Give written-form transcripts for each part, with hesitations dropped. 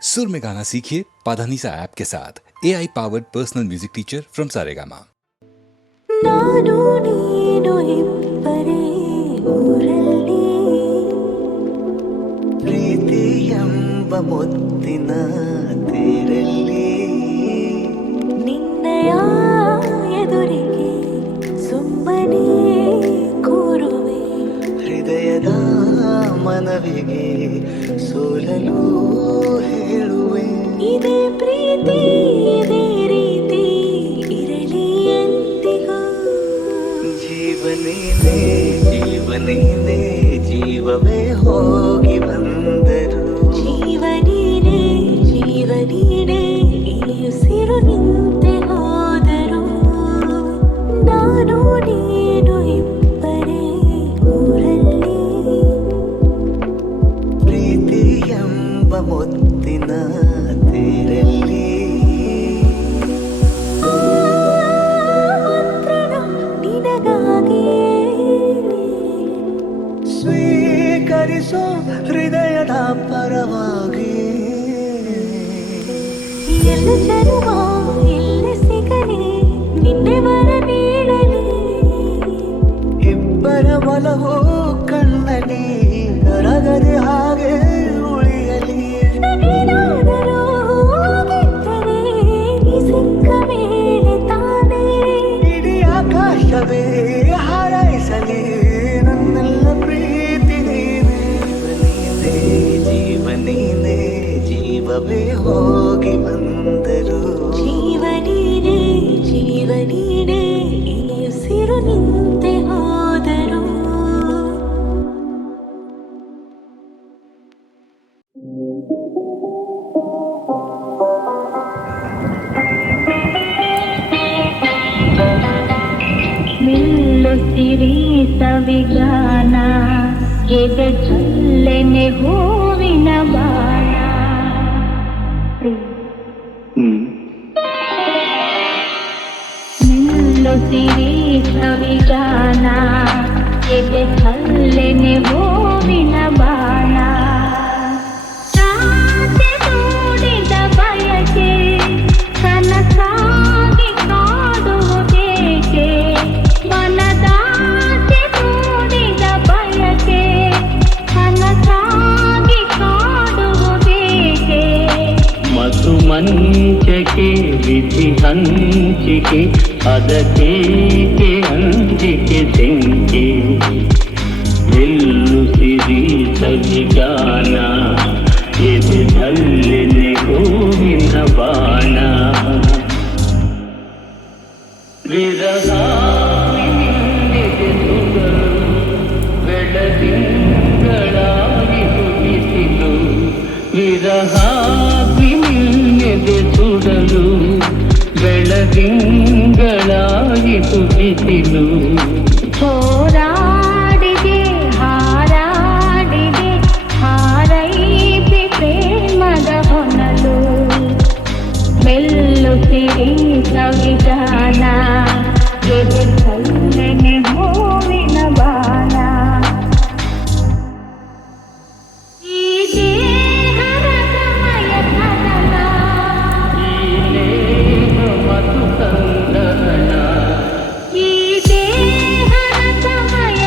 सुर में गाना सीखिए पाधानीसा ऐप के साथ AI powered personal music teacher from Saregama. ನಾನು ನೀನು ಇಬ್ಬರೇ ಊರಲ್ಲಿ ಪ್ರೀತಿ ಎಂಬ ಮುತ್ತಿನ ತೇರಲ್ಲಿ ನಿನ್ನಯ ಎದುರಿಗೆ ಸುಮ್ಮನೆ ಕೂರುವೆ ಹೃದಯದ ಮನವಿಗೆ ಸೋಲಲು ಹೇಳುವೆ ಇದೇ ಪ್ರೀತಿ ಇದೇ ರೀತಿ ಇರಲಿ ಎಂದಿಗೂ ಜೀವನೇನೆ ಜೀವನೇನೆ ಜೀವವೇ ಹೋಗಿ ಬಂದರು ಜೀವನೀನೇ ಜೀವನೀನೇ ಉಸಿರು ನಿಂತೆ ಹೋದರು ನಾನು ನೀನು ಇಬ್ಬರೇ ಊರಲ್ಲಿ ಪ್ರೀತಿ ಎಂಬ ಮುತ್ತಿನ ತೇರಲ್ಲಿ ಮಂತ್ರಣ ನಿನಗಾಗಿಯೇ ಸ್ವೀಕರಿಸೋ ಹೃದಯದ ಪರವಾಗಿ ಎಲ್ಲ ಜನ್ಮ ಎಲ್ಲಿ ಸಿಗಲಿ ನಿನ್ನೆ ವರ ನೀಡಲಿ ಇಬ್ಬರ ಒಲವು ಕಣ್ಣಲ್ಲಿ ಕರಗದೆ ಹಾಗೆ ಉಳಿಯಲಿ ನನಗೇನಾದರೂ ಆಗಿದ್ದರೆ ನೀ ಸಿಕ್ಕ ಮೇಲೆ ತಾನೇ ಇಡೀ ಆಕಾಶವೇ ಹಾರೈಸಲಿ ನನ್ನೆಲ್ಲ ಪ್ರೀತಿ ನೀನೇ ಜೀವನೀನೇ ಜೀವವೇ ಹೋಗಿ ಬಂದರು ಜೀವನೀನೇ ಜೀವನೀನೇ ಉಸಿರು ನಿಂತೆ ಹೋದರು ನಿಲ್ಲುತ್ತಿರಿ ಸವಿಗಾನ ಎದೆ ಚಲ್ಲೆನೆ ಹೂವಿನ ಬಾಣ ನಿಲ್ಲುತ್ತಿರಿ ಸವಿಗಾನ ಎದೆ ಚಲ್ಲೆನೆ ಹೂವಿನ ಬಾಣ ರಾತ್ರಿ ಮೂಡಿದ ಬಯಕೆ ಕನಸಾಗಿ ಕಾಡುವುದೇಕೆ ಮನದಾಸೆ ಮೂಡಿದ ಬಯಕೆ ಕನಸಾಗಿ ಕಾಡುವುದೇಕೆ ಮಧು ಮಂಚಕೆ ವಿಧಿ ಹಂಚಿಕೆ ಅದಕ್ಕೇಕೆ ಅಂಜಿಕೆ ತೆಂಕೆ ನಿಲ್ಲುತ್ತಿರಿ ಸವಿಗಾನ ಎದೆ ಚಲ್ಲೆನೆ ಹೂವಿನ ಬಾಣ ವಿರಹ ನಿನ್ನೆದೆ ಸುಡಲು ಬೆಳದಿಂಗಳಾಗಿತು ಬಿಸಿಲು ವಿರಹ ನಿನ್ನೆದೆ ಸುಡಲು ಬೆಳದಿಂಗಳಾಗಿತು ಬಿಸಿಲು ಹೋರಾಡಿದೆ ಹಾರಾಡಿದೆ ಹಾರೈಸಿ ಪ್ರೇಮದ ಹೊನಲು ಮೆಲ್ಲುತ್ತಿರಿ ಸವಿಗಾನ ಎದೆ ಚಲ್ಲೆನೆ ಹೂವಿನ ಬಾಣ ಈ ದೇಹದ ಸಮಯ ಕದನ ಈ ನೇಹ ಮಧು ಸಂದನ ಈ ದೇಹದ ಸಮಯ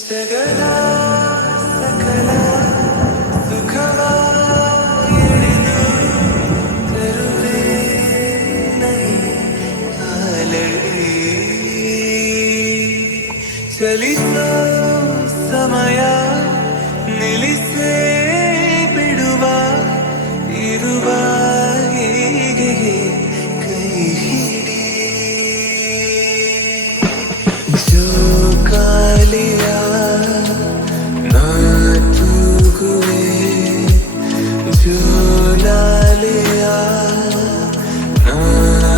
ಜಗದ ಸಕಲ ಸುಖವ ಎಳೆದು ತರುವೆ ನೈ ಅಲಳಿ ಚಲಿಸೋ ಸಮಯ ನಿಲ್ಲಿಸೇ ಬಿಡುವ ಇರುವ ಹೀಗೆ ಕೈ ಹಿಡಿ ಜೋಕಾಲಿಯ ನಾ ತೂಗುವೆ ಜೋಲಾಲಿಯ ನಾ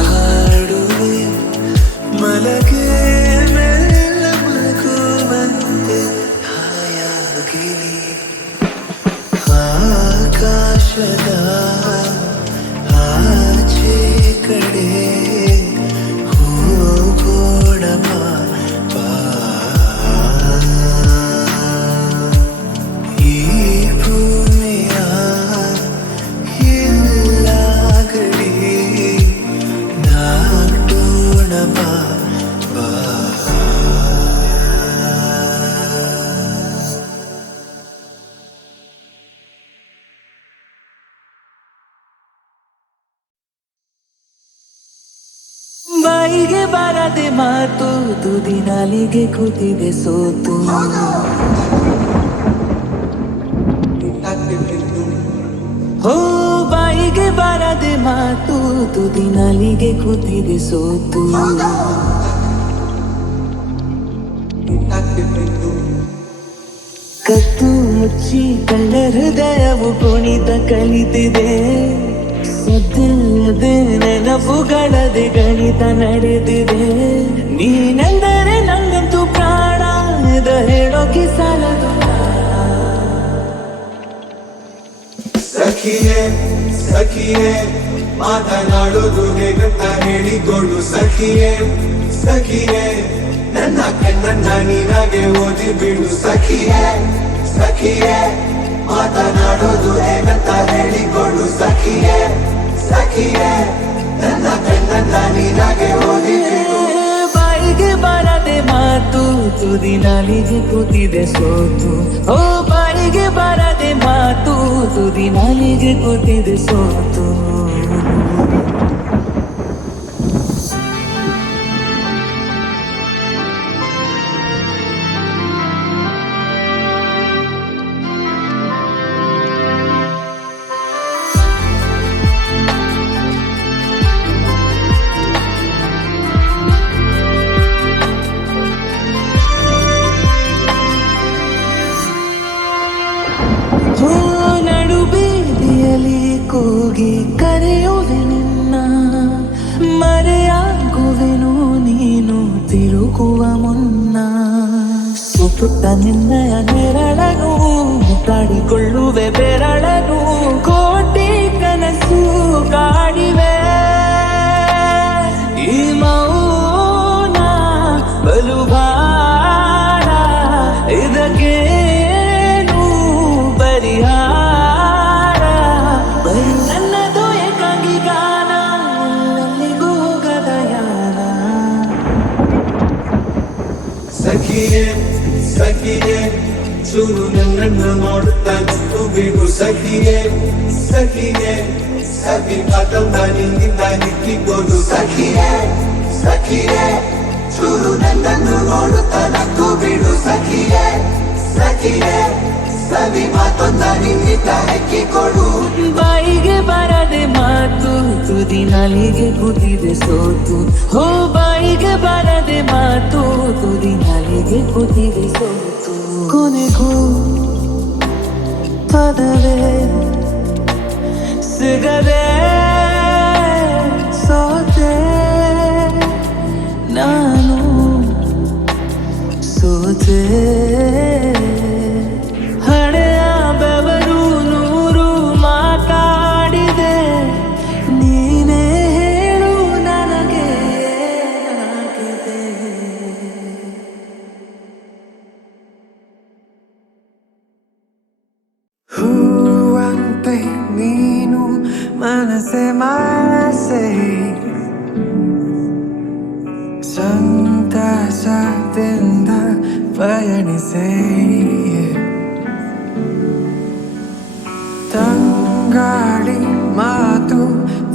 ಹಾಡುವೆ ಮಲಗೆ ಮೆಲ್ಲ ಮಗುವಂತೆ ಹಾಯಾಗಿನಿ ಆಕಾಶದ ಆಚೆ ಕಡೆ ಹೋಗೋಣ ಬಾ. ಈ ಭೂಮಿಯ ಎಲ್ಲ ಗಡಿ ದಾಟೋಣ ಬಾ. ಬಾಯಿಗೆ ಬಾರದೆ ಮಾತು ತುದಿ ನಾಲಿಗೆ ಕೂತಿದೆ ಸೋತು ಹೋ ಬಾಯಿಗೆ ಬಾರದೆ ಮಾತು ತುದಿ ನಾಲಿಗೆ ಕೂತಿದೆ ಸೋತು ಕತ್ತು ಮುಚ್ಚಿ ಕಳ್ಳ ಹೃದಯವು ಕುಣಿತ ಕಲಿತಿದೆ ಸದ್ದಿಲ್ಲದೆ ನೆನಪುಗಳದೆ ಗಣಿತ ನಡೆದಿದೆ ನೀನೆಂದರೆ ನಂಗಂತೂ ಪ್ರಾಣ ಇದ ಹೇಳೋಕೆ ಸಾಲದು ಸಖಿಯೇ ಸಖಿಯೇ ಮಾತನಾಡೋದು ಹೇಗಂತ ಹೇಳಿಕೊಳ್ಳು ಸಖಿಯೇ ಸಖಿಯೇ ನನ್ನ ಕಣ್ಣನ್ನ ನೀನಾಗೆ ಓದಿ ಬಿಡು ಸಖಿಯೇ ಸಖಿಯೇ ಮಾತನಾಡೋದು ಹೇಗಂತ ಹೇಳಿಕೊಳ್ಳು ಸಖಿಯೇ ಸಖಿಯೇ ನನ್ನ ಕಣ್ಣನ್ನ ನೀನಾಗೆ ಓದಿ ಬಿಡು ಬಾಯಿಗೆ ಬಾರದೆ ಮಾತು ತುದಿ ನಾಲಿಗೆ ಕೂತಿದೆ ಸೋತು ಓ ಬಾಯಿಗೆ ಬಾರದೆ ಮಾತು ತುದಿ ನಾಲಿಗೆ ಕೂತಿದೆ ಸೋತು ನಡುಬೀದಿಯಲ್ಲಿ ಕೂಗಿ ಕರೆಯುವೆ ನಿನ್ನ ಮರೆಯಾಗುವೆನು ನೀನು ತಿರುಗುವ ಮುನ್ನ ಸುತ್ತುತ್ತ ನಿನ್ನಯ ನೆರಳನು ಮುತ್ತಾಡಿಕೊಳ್ಳುವೆ ಬೆರಳನು ಕೋಟಿ ಕನಸು ಕಾಡಿವೆ ಈ ಮೌನ ಬಲು ಭಾರ ಇದಕ್ಕೇನು ಪರಿಹಾರ ಬರೀ ನನ್ನದು ಏಕಾಂಗಿ ಗಾನ ಅಲ್ಲಿಗೂ ಹೋಗದ ಯಾನ ಸಖಿಯೇ ಸಖಿಯೇ ಚೂರು ನನ್ನನ್ನು ನೋಡುತ್ತಾ ನಿಂತು ಬಿಡು ಸಖಿಯೇ ಸಖಿಯೇ ಸಖಿ ಮಾತನ್ನ ನಿನ್ನಿಂದ ನಿಕ್ಕಿಕೊಂಡು ಸಖಿಯೇ ಸಖಿಯೇ ಚೂರು ನನ್ನನ್ನು ನೋಡುತ್ತಾ ನಕ್ಕು ಬಿಡು ಸಖಿಯೇ ಸಖಿಯೇ ಸವಿ ಮಾತನ್ನ ನಿನ್ನಿಂದ ಹೆಕ್ಕಿಕೊಡು ಬಾಯಿಗೆ ಬಾರದೆ ಮಾತು ತುದಿ ನಾಲಿಗೆ ಕೂತಿದೆ ಸೋತು ಹೋ ಬಾಯಿಗೆ ಬಾರದೆ ಮಾತು ತುದಿ ನಾಲಿಗೆ ಕೂತಿದೆ ಸೋತು ಕೊನೆಗೂ ಪದವೇ ಸಿಗದೆ ಸೋತೆ ನಾನು ಸೋತೆ ಹಣೆಯ ಬೆವರು ನೂರು ಮಾತಾಡಿದೆ ನೀನೇ ಹೇಳು ನನಗೆ ಏನಾಗಿದೆ ಹೂವಂತೆ ನೀನು ಮನಸ್ಸೆ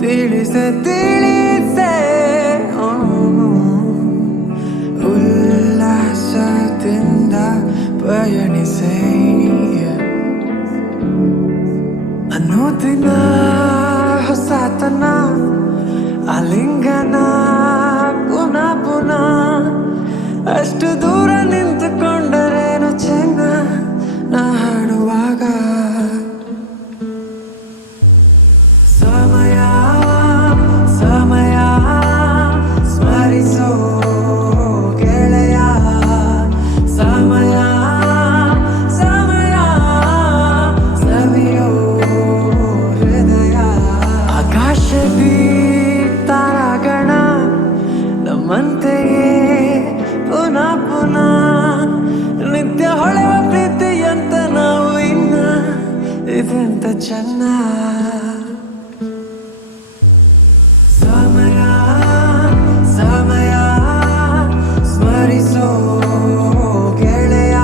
ತಿಳಿಸೆ ತಿಳಿಸೆ ಉಲ್ಲಾಸದಿಂದ ಪಯಣಿಸೆ ಅನುದಿನ ಹೊಸತನ ಆಲಿಂಗನ ಪುನಃ ಪುನಃ ಅಷ್ಟು ದೂರ ನಿಂತುಕೊಂಡರೇನು ಚೆನ್ನ ನಾ ಹಾಡುವಾಗ ಸಮಯ ಸಮಯ ಸ್ಮರಿಸೋ ಗೆಳೆಯ ಸಮಯ ಸಮಯ ಸವಿಯೋ ಹೃದಯ ಆಕಾಶದಿ ತಾರಾಗಣ ನಮ್ಮಂತೆಯೇ ಪುನಃ ಪುನಃ ನಿತ್ಯ ಹೊಳೆವ ಪ್ರೀತಿಯಂತ ನಾವು ಇನ್ನ ಇದೆಂತ ಚೆನ್ನ ಸಮಯ ಸಮಯ ಸ್ಮರಿಸೋ ಗೆಳೆಯ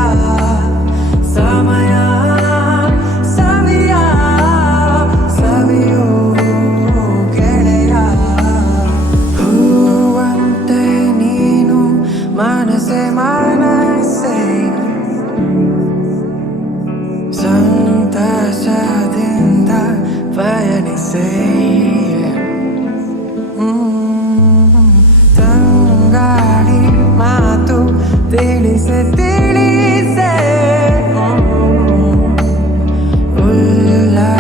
ಸಮಯ ಸವಿಯ ಸವಿಯೋ ಗೆಳೆಯ ಹೂವಂತೆ ನೀನು ಮನಸೆ ಮನಸೆ ಸಂತಸದಿಂದ ಪಯಣಿಸೆ ತಂಗಾಳಿ ಮಾತು ತಿಳಿಸೆ ತಿಳಿಸೆ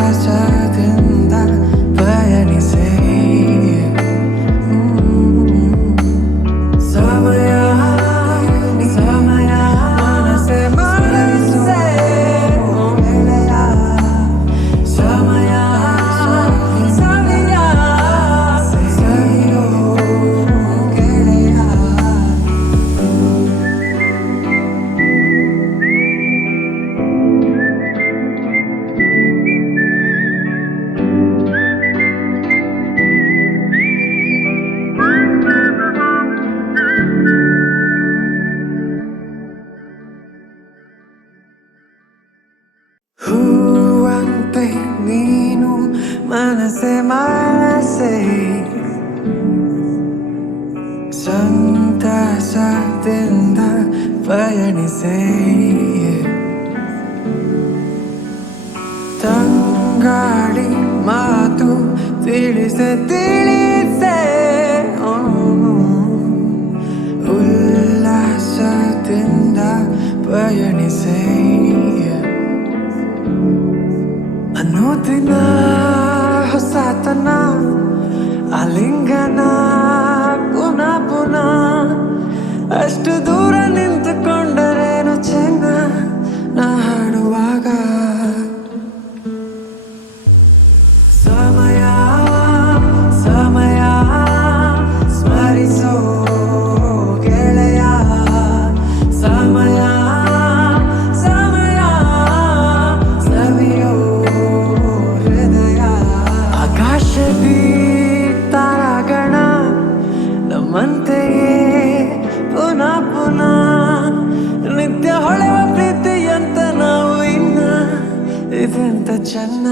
ಉಲ್ಲಾಸದಿಂದ ಪಯಣಿಸೆ ಸಮಯ ಸಮಯ ಮನಸೆ ಮನಸೆ ಗೆಳೆಯ ಸಮಯ ಸವಿಯ ಸವಿಯೋ ಗೆಳೆಯ ಹೂವಂತೆ ನೀನು ಮನಸೆ ಮನಸೆ ಸಂತಸದಿಂದ ಪಯಣಿಸೆ ತಂಗಾಳಿ ಮಾತು ತಿಳಿಸೆ ತಿಳಿಸೆ ಉಲ್ಲಾಸದಿಂದ ಪಯಣಿಸೆ ಅನುದಿನ ಹೊಸತನ ಆಲಿಂಗನ ಪುನಃ ಪುನಃ ಅಷ್ಟು ದೂರ ನಿಂತುಕೊಂಡರೇನು ಚೆನ್ನ ನಾ ಹಾಡುವಾಗ ಸಮಯ ಸಮಯ ಸ್ಮರಿಸೋ ಗೆಳೆಯ ಸಮಯ ಸಮಯ ಸವಿಯೋ ಹೃದಯ ಆಕಾಶದಿ ತಾರಾಗಣ ನಮ್ಮಂತೆಯೇ ಪುನಃ ಪುನಃ ನಿತ್ಯ ಹೊಳೆವ ಪ್ರೀತಿಯಂತ ನಾವು ಇನ್ನ ಇದೆಂತ ಚೆನ್ನ